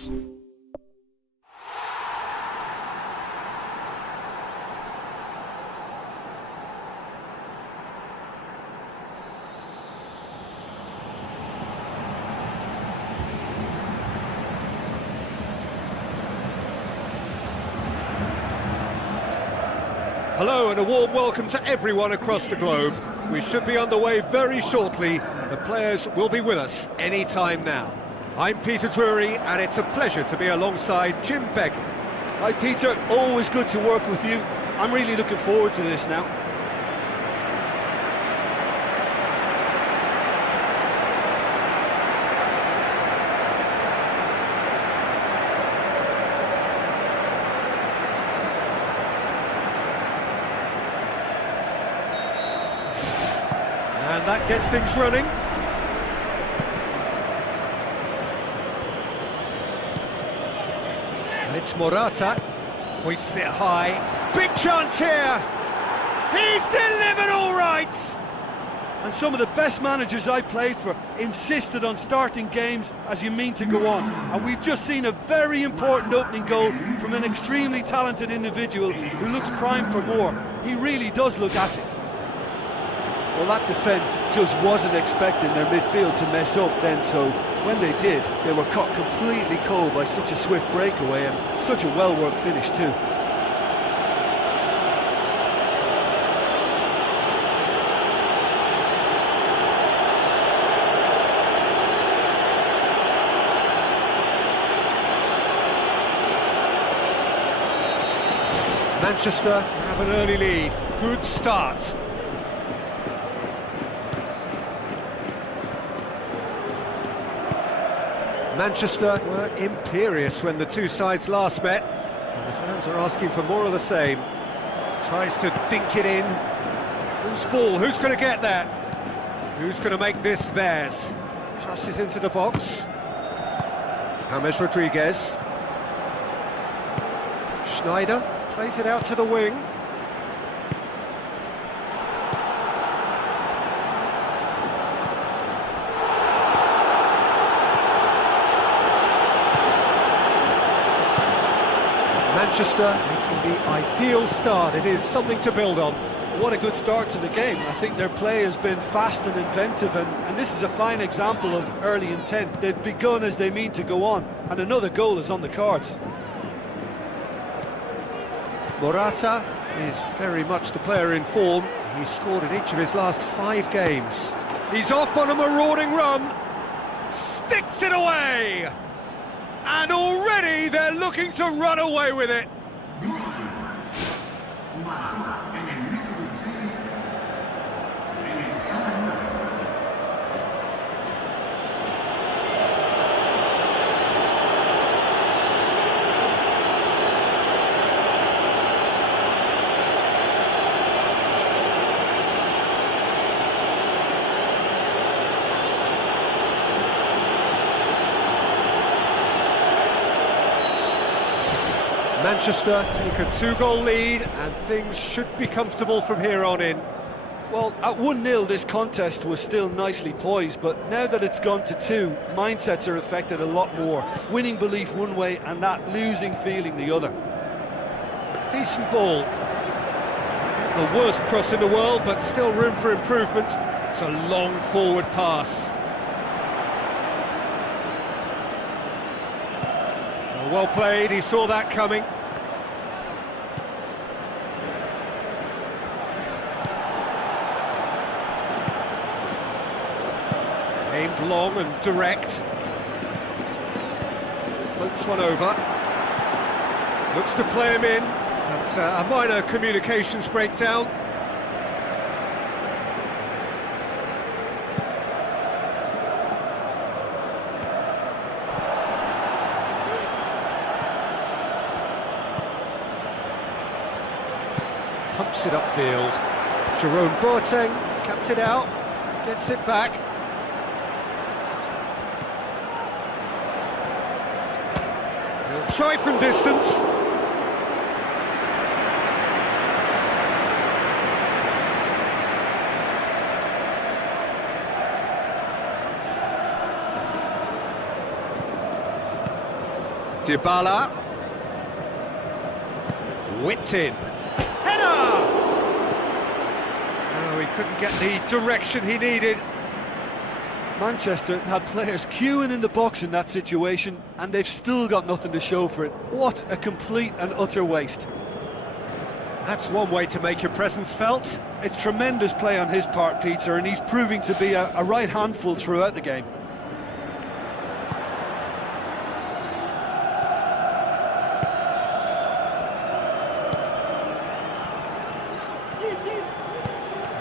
Hello and a warm welcome to everyone across the globe. We should be underway very shortly. The players will be with us any time now. I'm Peter Drury and it's a pleasure to be alongside Jim Begley. Hi Peter, always good to work with you. I'm really looking forward to this now. And that gets things running. And it's Morata. Hoists it high. Big chance here! He's delivered all right! And some of the best managers I played for insisted on starting games as you mean to go on. And we've just seen a very important opening goal from an extremely talented individual who looks primed for more. He really does look at it. Well, that defence just wasn't expecting their midfield to mess up then, so when they did, they were caught completely cold by such a swift breakaway and such a well-worked finish too. Manchester have an early lead. Good start. Manchester were imperious when the two sides last met, and the fans are asking for more of the same. Tries to dink it in. Whose ball? Who's going to get there? Who's going to make this theirs? Crosses into the box. James Rodriguez. Schneider plays it out to the wing. Manchester making the ideal start. It is something to build on. What a good start to the game. I think their play has been fast and inventive, and this is a fine example of early intent. They've begun as they mean to go on, and another goal is on the cards. Morata is very much the player in form. He's scored in each of his last 5 games. He's off on a marauding run. Sticks it away! And already they're looking to run away with it. Manchester take a 2-goal lead and things should be comfortable from here on in. Well, at 1-0 this contest was still nicely poised, but now that it's gone to 2, mindsets are affected a lot more. Winning belief one way and that losing feeling the other. Decent ball. Not the worst cross in the world, but still room for improvement. It's a long forward pass. Well played, he saw that coming. Aimed long and direct. Floats one over. Looks to play him in, but a minor communications breakdown. Pumps it upfield. Jerome Boateng cuts it out, gets it back. He'll try from distance. Dybala. Whipped in. Header! Oh, he couldn't get the direction he needed. Manchester had players queuing in the box in that situation, and they've still got nothing to show for it. What a complete and utter waste. That's one way to make your presence felt. It's tremendous play on his part, Peter, and he's proving to be a right handful throughout the game.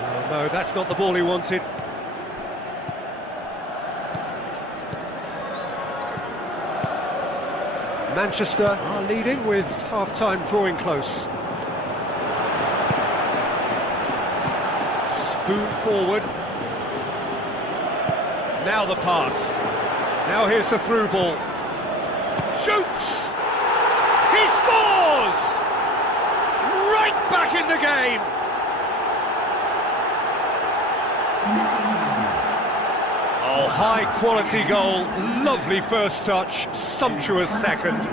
Oh, no, that's not the ball he wanted. Manchester are leading with half-time drawing close. Spoon forward. Now the pass. Now here's the through ball. Shoots! He scores! Right back in the game! Oh, high-quality goal. Lovely first touch. Sumptuous second.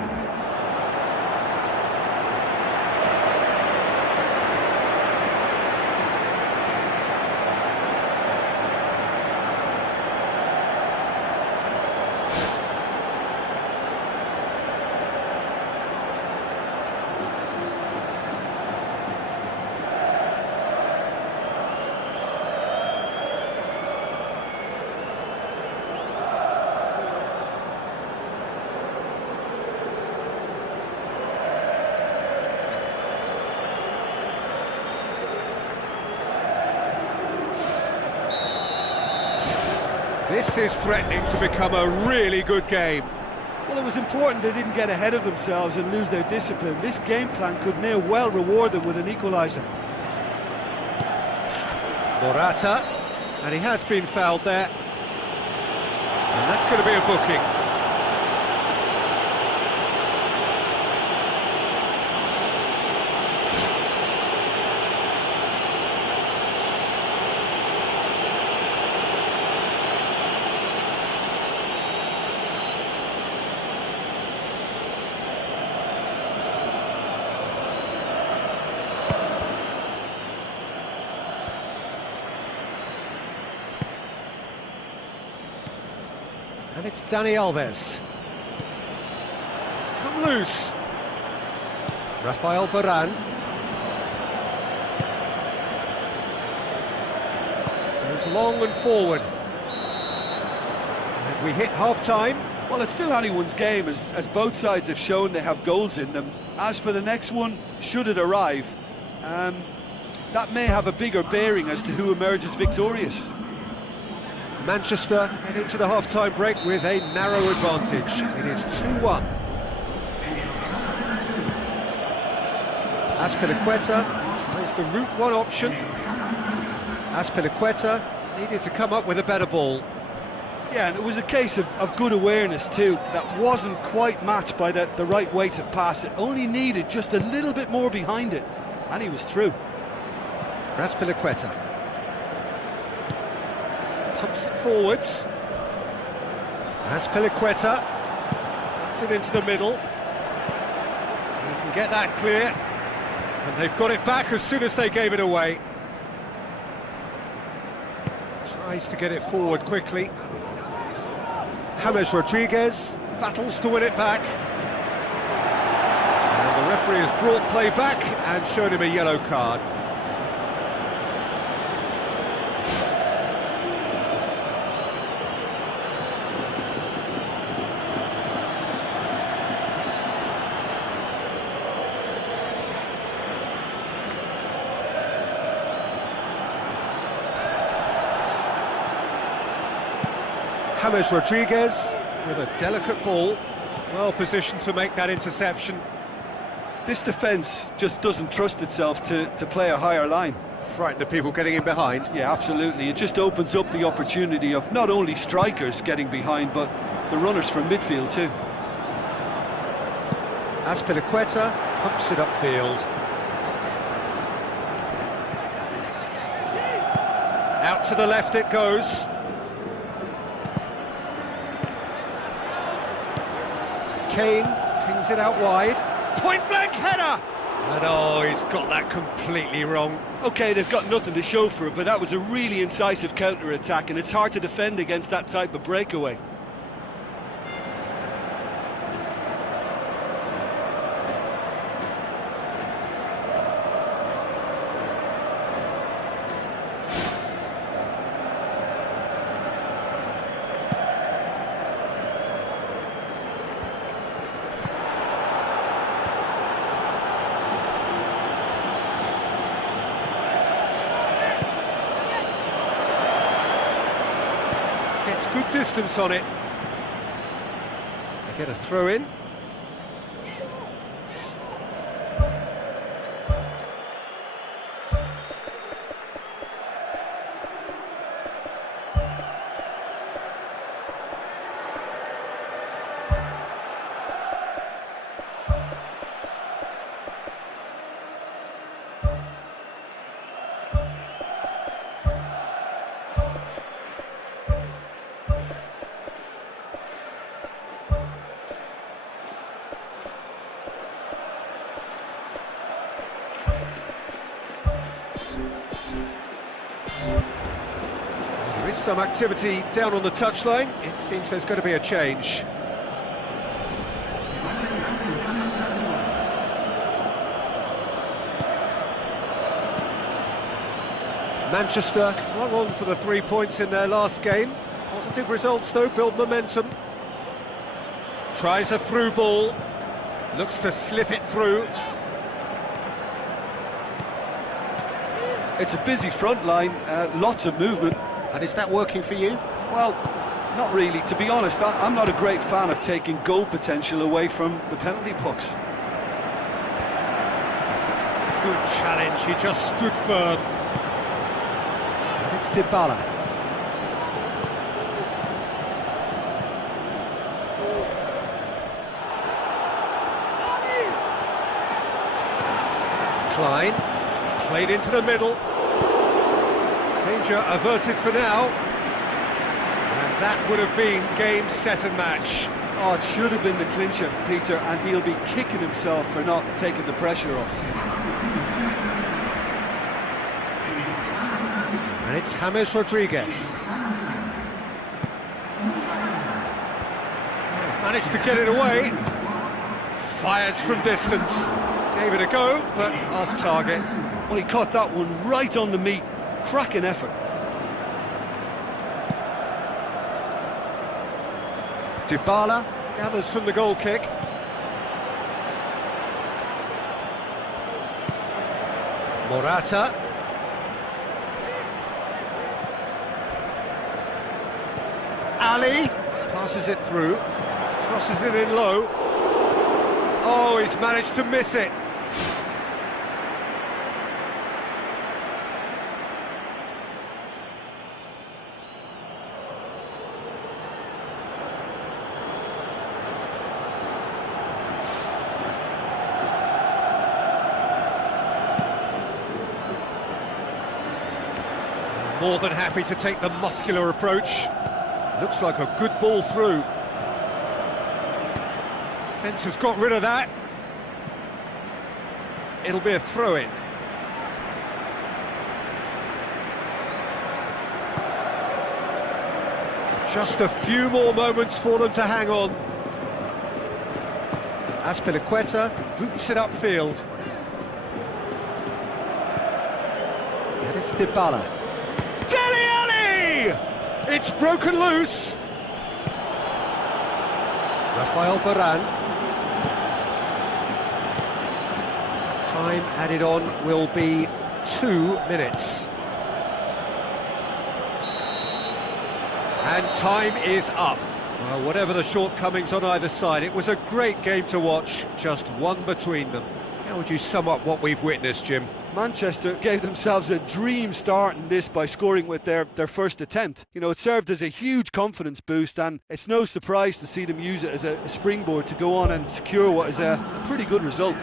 This is threatening to become a really good game. Well, it was important they didn't get ahead of themselves and lose their discipline. This game plan could near well reward them with an equaliser. Morata, and he has been fouled there. And that's going to be a booking. And it's Dani Alves. It's come loose. Rafael Varane. Goes long and forward. And we hit half-time. Well, it's still anyone's game, as both sides have shown they have goals in them. As for the next one, should it arrive, that may have a bigger bearing as to who emerges victorious. Manchester head into the half-time break with a narrow advantage. It is 2-1. Azpilicueta tries the route one option. Azpilicueta needed to come up with a better ball. Yeah, and it was a case of good awareness too. That wasn't quite matched by the right weight of pass. It only needed just a little bit more behind it, and he was through. Azpilicueta pumps it forwards. Azpilicueta puts it into the middle. He can get that clear, and they've got it back as soon as they gave it away. Tries to get it forward quickly. James Rodriguez battles to win it back. And the referee has brought play back and shown him a yellow card. James Rodriguez with a delicate ball, well positioned to make that interception. This defence just doesn't trust itself to play a higher line. Frightened of people getting in behind. Yeah, absolutely. It just opens up the opportunity of not only strikers getting behind, but the runners from midfield too. Azpilicueta pumps it upfield. Out to the left it goes. Kane Pings it out wide. Point-blank header! And oh, he's got that completely wrong. OK, they've got nothing to show for it, but that was a really incisive counter-attack, and it's hard to defend against that type of breakaway. Gets good distance on it. They get a throw in. There is some activity down on the touchline. It seems there's going to be a change. Manchester clung on for the 3 points in their last game. Positive results though, build momentum. Tries a through ball. Looks to slip it through. It's a busy front line, lots of movement. And is that working for you? Well, not really. To be honest, I'm not a great fan of taking goal potential away from the penalty box. Good challenge, he just stood firm. And it's Dybala. Klein, played into the middle. Danger averted for now. And that would have been game, set and match. Oh, it should have been the clincher, Peter, and he'll be kicking himself for not taking the pressure off. And it's James Rodriguez. Managed to get it away. Fires from distance. Gave it a go, but off target. Well, he caught that one right on the meat. Cracking effort. Dybala gathers from the goal kick. Morata. Ali passes it through, crosses it in low. Oh, he's managed to miss it. More than happy to take the muscular approach. Looks like a good ball through. Defence has got rid of that. It'll be a throw-in. Just a few more moments for them to hang on. Azpilicueta boots it upfield. And it's Dybala. Dele Alli! It's broken loose. Rafael Varane. Time added on will be 2 minutes. And time is up. Well, whatever the shortcomings on either side, it was a great game to watch, just one between them. How would you sum up what we've witnessed, Jim? Manchester gave themselves a dream start in this by scoring with their first attempt. You know, it served as a huge confidence boost, and it's no surprise to see them use it as a springboard to go on and secure what is a pretty good result.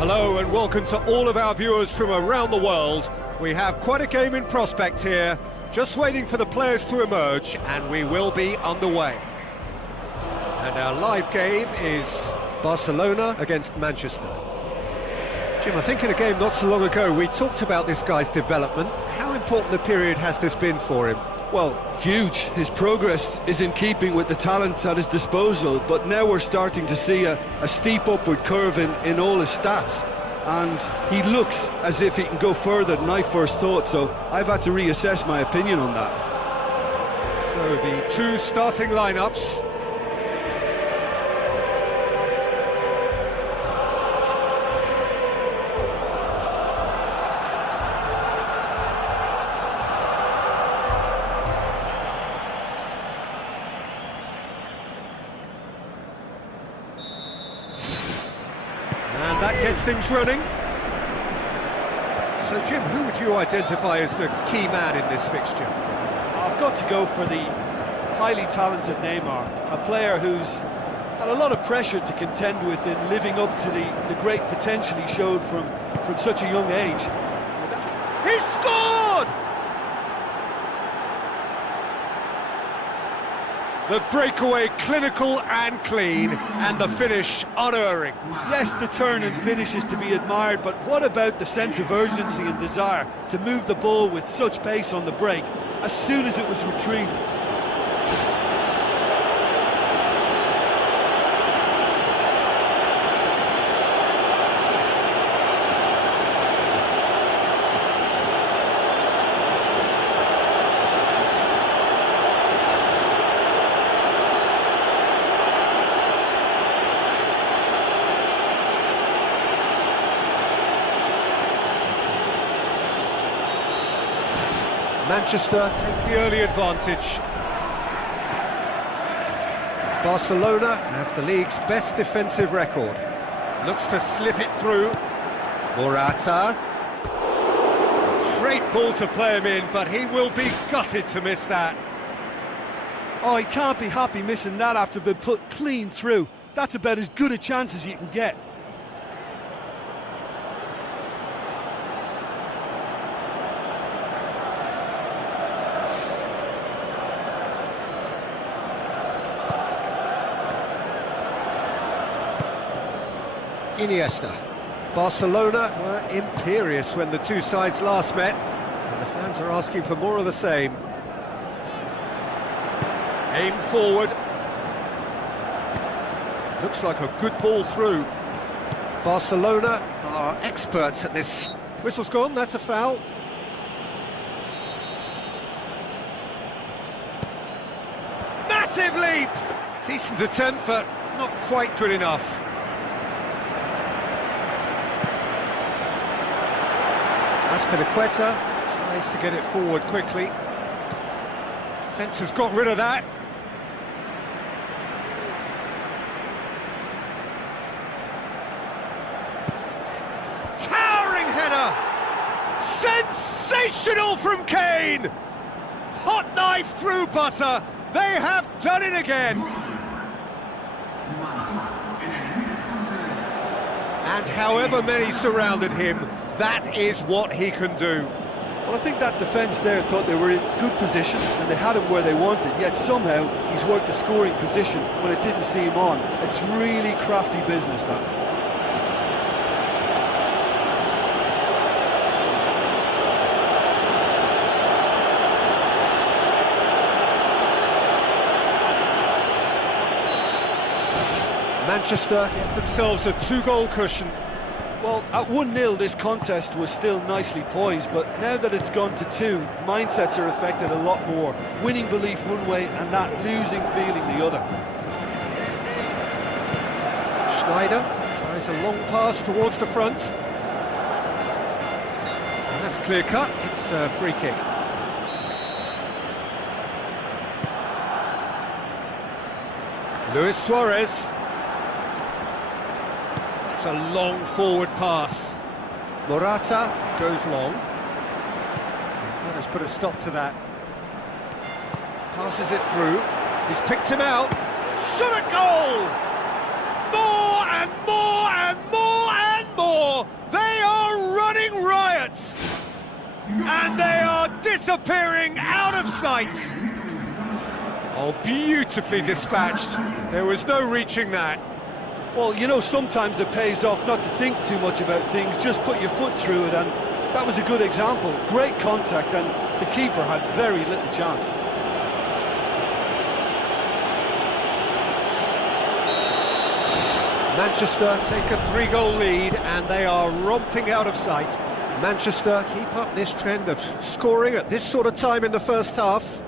Hello and welcome to all of our viewers from around the world. We have quite a game in prospect here, just waiting for the players to emerge, and we will be underway. And our live game is Barcelona against Manchester. Jim, I think in a game not so long ago we talked about this guy's development. How important a period has this been for him? Well, huge. His progress is in keeping with the talent at his disposal, but now we're starting to see a steep upward curve in all his stats, and he looks as if he can go further than I first thought, so I've had to reassess my opinion on that. So the two starting lineups. And that gets things running. So, Jim, who would you identify as the key man in this fixture? I've got to go for the highly talented Neymar, a player who's had a lot of pressure to contend with in living up to the great potential he showed from such a young age. He scored! The breakaway clinical and clean, and the finish unerring. Yes, the turn and finish is to be admired, but what about the sense of urgency and desire to move the ball with such pace on the break as soon as it was retrieved? Manchester take the early advantage. Barcelona have the league's best defensive record. Looks to slip it through. Morata. Great ball to play him in, but he will be gutted to miss that. Oh, he can't be happy missing that after being put clean through. That's about as good a chance as you can get. Iniesta. Barcelona were imperious when the two sides last met, and the fans are asking for more of the same. Aim forward. Looks like a good ball through. Barcelona are experts at this. Whistle's gone, that's a foul. Massive leap! Decent attempt, but not quite good enough. Azpilicueta tries to get it forward quickly. Defence has got rid of that. Towering header! Sensational from Kane! Hot knife through butter. They have done it again. And however many surrounded him, that is what he can do. Well, I think that defence there thought they were in good position and they had him where they wanted, yet somehow he's worked the scoring position when it didn't see him on. It's really crafty business, that. Manchester get themselves a two-goal cushion. Well, at 1-0 this contest was still nicely poised, but now that it's gone to 2, mindsets are affected a lot more. Winning belief one way and that losing feeling the other. Schneider tries a long pass towards the front. And that's clear cut, it's a free kick. Luis Suarez. It's a long forward pass. Morata goes long. That has put a stop to that. Passes it through. He's picked him out. Shot a goal! More and more and more and more! They are running riot! And they are disappearing out of sight! Oh, beautifully dispatched. There was no reaching that. Well, you know, sometimes it pays off not to think too much about things, just put your foot through it, and that was a good example. Great contact, and the keeper had very little chance. Manchester take a 3-goal lead, and they are romping out of sight. Manchester keep up this trend of scoring at this sort of time in the first half.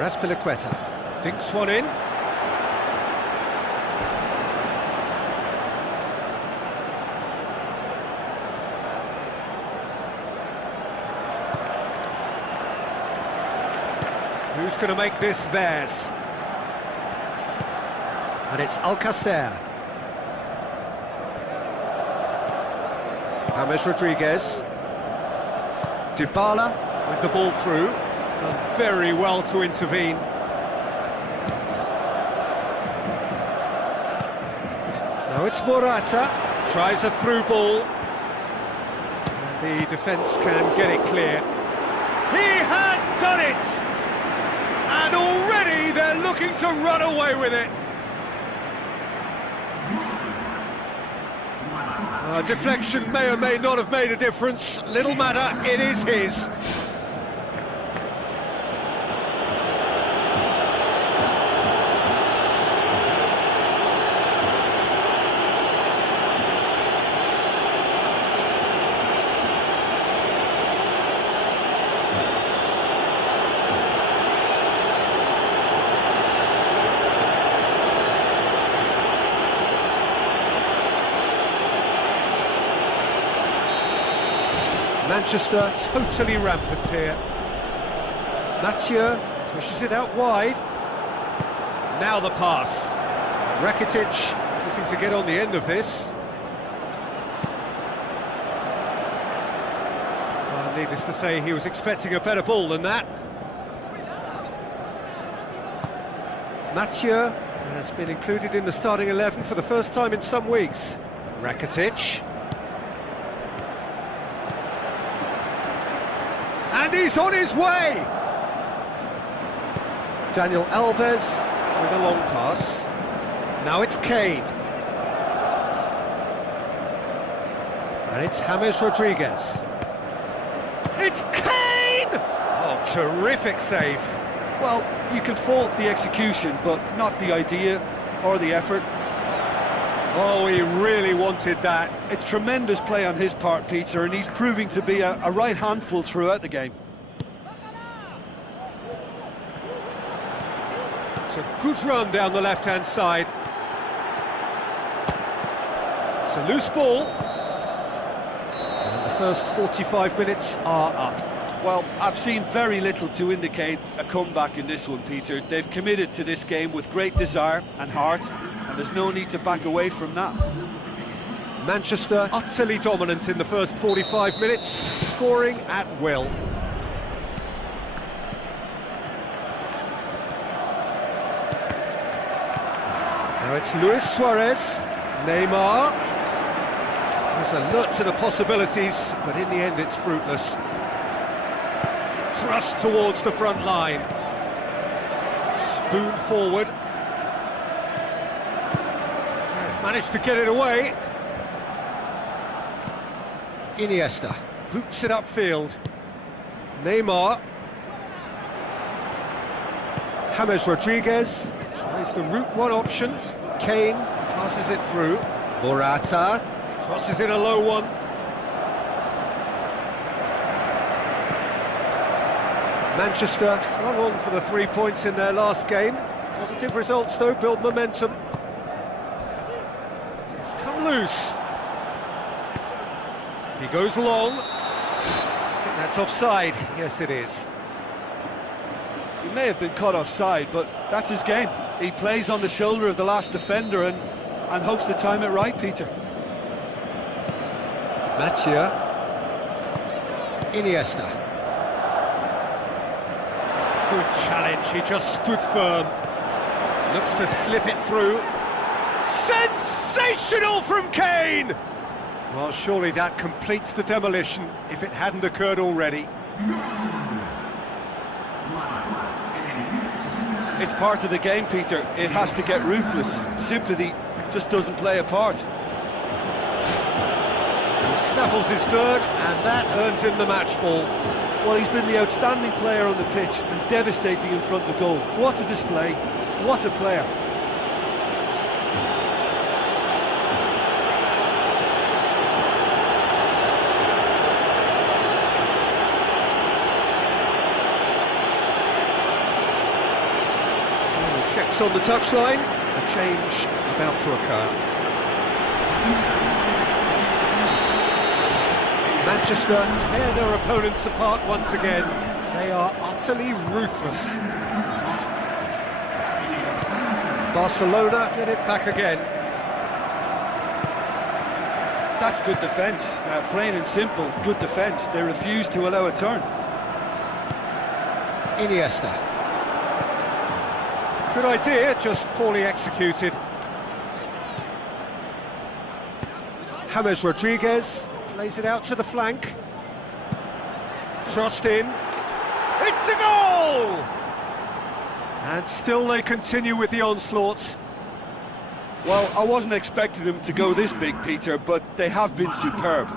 Azpilicueta dinks one in. Who's going to make this theirs? And it's Alcacer. James Rodriguez. Dybala with the ball through. Done very well to intervene. Now it's Morata, tries a through ball. And the defence can get it clear. He has done it! And already they're looking to run away with it. Deflection may or may not have made a difference. Little matter, it is his. Manchester totally rampant here. Mathieu pushes it out wide. Now the pass. Rakitic looking to get on the end of this. Well, needless to say, he was expecting a better ball than that. Mathieu has been included in the starting 11 for the first time in some weeks. Rakitic. And he's on his way! Daniel Alves with a long pass. Now it's Kane. And it's James Rodriguez. It's Kane! Oh, terrific save. Well, you can fault the execution, but not the idea or the effort. Oh, he really wanted that. It's tremendous play on his part, Peter, and he's proving to be a right handful throughout the game. It's a good run down the left-hand side. It's a loose ball. And the first 45 minutes are up. Well, I've seen very little to indicate a comeback in this one, Peter. They've committed to this game with great desire and heart, and there's no need to back away from that. Manchester utterly dominant in the first 45 minutes, scoring at will. Now it's Luis Suarez, Neymar. There's alert to the possibilities, but in the end it's fruitless. Thrust towards the front line. Spoon forward. Managed to get it away. Iniesta boots it upfield. Neymar. James Rodriguez tries the route one option. Kane passes it through. Morata crosses in a low one. Manchester clung on for the 3 points in their last game. Positive results though, build momentum. It's come loose. He goes long. I think that's offside. Yes, it is. He may have been caught offside, but that's his game. He plays on the shoulder of the last defender and hopes to time it right, Peter. Mathieu. Iniesta. Good challenge, he just stood firm. Looks to slip it through. Sensational from Kane! Well, surely that completes the demolition, if it hadn't occurred already. It's part of the game, Peter. It has to get ruthless. Sympathy just doesn't play a part. He snaffles his third, and that earns him the match ball. Well, he's been the outstanding player on the pitch and devastating in front of the goal. What a display, what a player. Checks on the touchline, a change about to occur. Manchester tear their opponents apart once again. They are utterly ruthless. Barcelona get it back again. That's good defence, plain and simple, good defence. They refuse to allow a turn. Iniesta. Good idea, just poorly executed. James Rodriguez plays it out to the flank. Crossed in. It's a goal! And still they continue with the onslaught. Well, I wasn't expecting them to go this big, Peter, but they have been superb.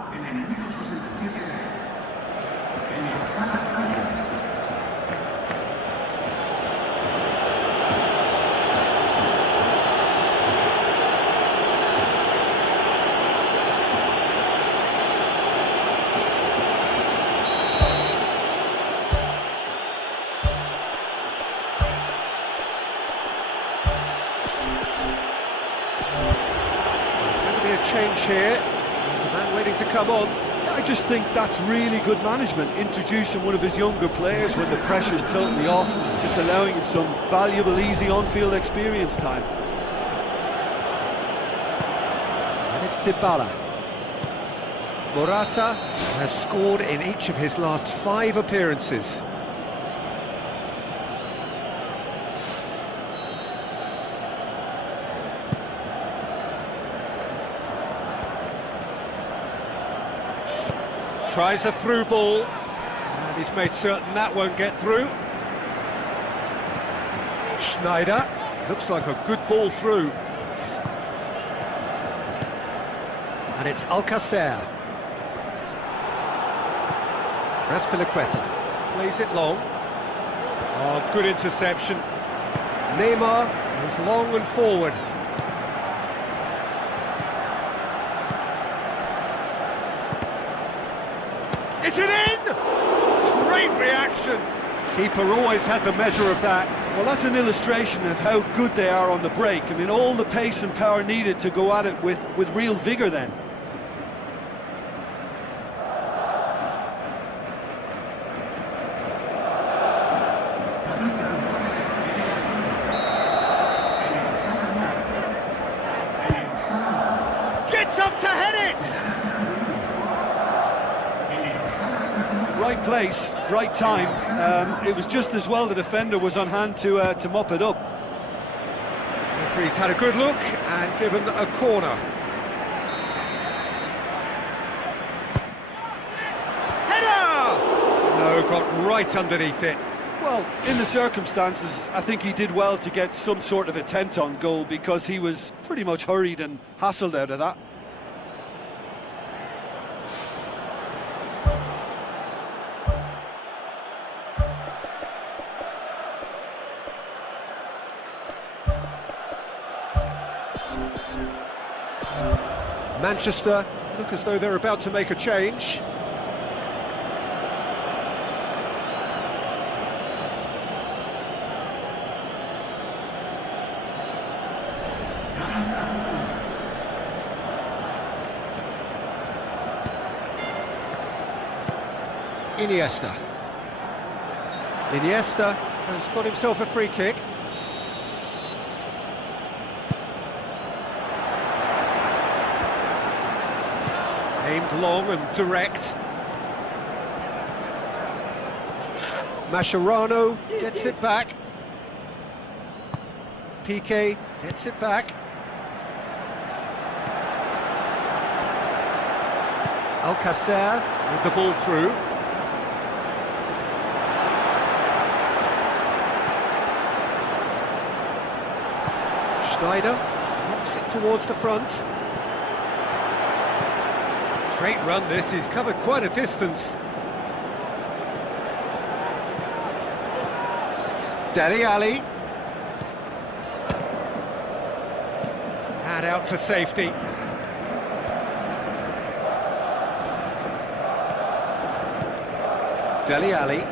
Change here. There's a man waiting to come on. I just think that's really good management, introducing one of his younger players when the pressure's totally off, just allowing him some valuable, easy on-field experience time. And it's Dybala. Morata has scored in each of his last 5 appearances. Tries a through ball, and he's made certain that won't get through. Schneider, looks like a good ball through. And it's Alcacer. Raspilicueta plays it long. Oh, good interception. Neymar goes long and forward. Is it in? Great reaction. Keeper always had the measure of that. Well, that's an illustration of how good they are on the break. I mean, all the pace and power needed to go at it with real vigour then. Gets up to head it! Right place, right time. It was just as well the defender was on hand to mop it up. The referee's had a good look and given a corner. Header! No, got right underneath it. Well, in the circumstances, I think he did well to get some sort of attempt on goal because he was pretty much hurried and hassled out of that. Manchester look as though they're about to make a change. Iniesta has got himself a free kick. Aimed long and direct. Mascherano gets it back. Piqué gets it back. Alcacer with the ball through. Schneider knocks it towards the front. Great run this, he's covered quite a distance. Dele Alli. And out to safety. Dele Alli.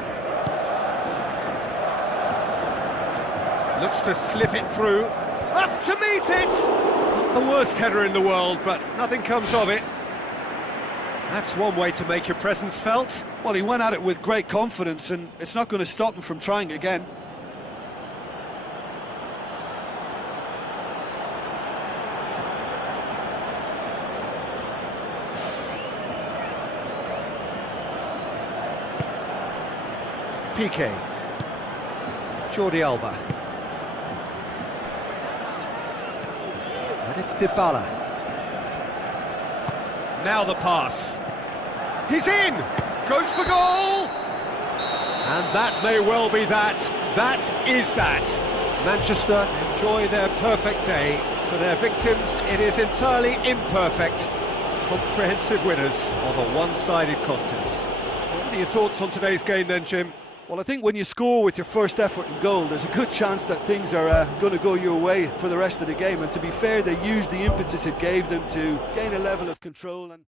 Looks to slip it through. Up to meet it! Not the worst header in the world, but nothing comes of it. That's one way to make your presence felt. Well, he went at it with great confidence, and it's not going to stop him from trying again. Piqué. Jordi Alba. And it's Dybala. Now the pass. He's in! Goes for goal! And that may well be that. That is that. Manchester enjoy their perfect day. For their victims, it is entirely imperfect. Comprehensive winners of a one-sided contest. What are your thoughts on today's game then, Jim? Well, I think when you score with your first effort and goal, there's a good chance that things are going to go your way for the rest of the game. And to be fair, they used the impetus it gave them to gain a level of control. And